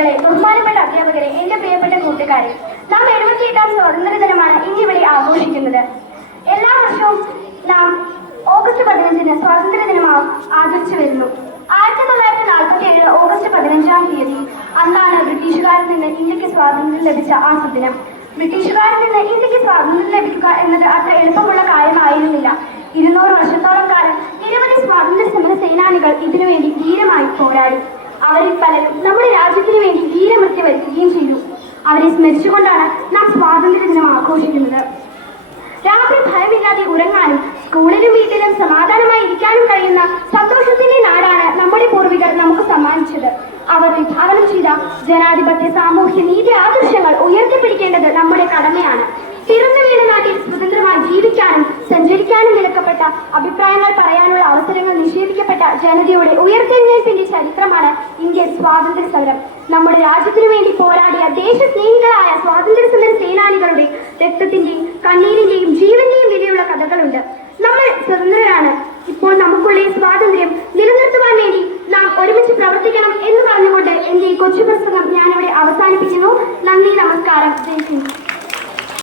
കുട്ടികളെ ബഹുമാനപ്പെട്ട അധ്യാപകരെ എന്റെ പ്രിയപ്പെട്ട കൂട്ടുകാരെ നാം എഴുപത്തിയെട്ടാം സ്വാതന്ത്ര്യ ദിനമാണ് ഇന്നിവിടെ ആഘോഷിക്കുന്നത്. എല്ലാ വർഷവും നാം ഓഗസ്റ്റ് പതിനഞ്ചിന് സ്വാതന്ത്ര്യ ദിനം ആചരിച്ചു വരുന്നു. ആയിരത്തി തൊള്ളായിരത്തി നാൽപ്പത്തി ഏഴ് ഓഗസ്റ്റ് പതിനഞ്ചാം തീയതി അന്നാണ് ബ്രിട്ടീഷുകാരിൽ നിന്ന് ഇന്ത്യയ്ക്ക് സ്വാതന്ത്ര്യം ലഭിച്ച ആ സുദിനം. ബ്രിട്ടീഷുകാരിൽ നിന്ന് ഇന്ത്യയ്ക്ക് സ്വാതന്ത്ര്യം ലഭിക്കുക എന്നത് അത്ര എളുപ്പമുള്ള കാര്യമായിരുന്നില്ല. ഇരുന്നൂറ് വർഷത്തോളം കാലം നിരവധി സ്വാതന്ത്ര്യ സമര സേനാനികൾ ഇതിനുവേണ്ടി ധീരമായി പോരാടി. അവരിൽ പലരും നമ്മുടെ രാജ്യത്തിന് വേണ്ടി വീരമൃത്യു വരിക്കുകയും ചെയ്തു. അവരെ സ്മരിച്ചുകൊണ്ടാണ് നാം സ്വാതന്ത്ര്യ ദിനം ആഘോഷിക്കുന്നത്. രാത്രി ഭയമില്ലാതെ ഉറങ്ങാനും സ്കൂളിലും വീട്ടിലും സമാധാനമായി ഇരിക്കാനും കഴിയുന്ന സന്തോഷത്തിന്റെ നാടാണ് നമ്മുടെ പൂർവികർ നമുക്ക് സമ്മാനിച്ചത്. അവർ വിഭാവനം ചെയ്ത ജനാധിപത്യ സാമൂഹ്യ നീതി ആദർശങ്ങൾ ഉയർത്തിപ്പിടിക്കേണ്ടത് നമ്മുടെ കടമയാണ്. സഞ്ചരിക്കാനും അഭിപ്രായങ്ങൾ പറയാനുള്ള അവസരങ്ങൾ നിഷേധിക്കപ്പെട്ട ജനതയുടെ ഉയർത്തെഴുന്നേൽപ്പിന്റെ ചരിത്രമാണ് ഇന്ത്യൻ സ്വാതന്ത്ര്യ സമരം. നമ്മുടെ രാജ്യത്തിനു വേണ്ടി പോരാടിയ ദേശസ്നേഹികളായ സ്വാതന്ത്ര്യ സമര സേനാനികളുടെ രക്തത്തിന്റെയും കണ്ണീരിന്റെയും ജീവന്റെയും വിലയുള്ള കഥകളുണ്ട്. നമ്മൾ സ്വതന്ത്രരാണ്. ഇപ്പോൾ നമുക്കുള്ള സ്വാതന്ത്ര്യം നിലനിർത്തുവാൻ വേണ്ടി നാം ഒരുമിച്ച് പ്രവർത്തിക്കണം എന്ന് പറഞ്ഞുകൊണ്ട് എന്റെ ഈ കൊച്ചു പുസ്തകം ഞാനിവിടെ അവസാനിപ്പിക്കുന്നു. നന്ദി നമസ്കാരം. ജയ്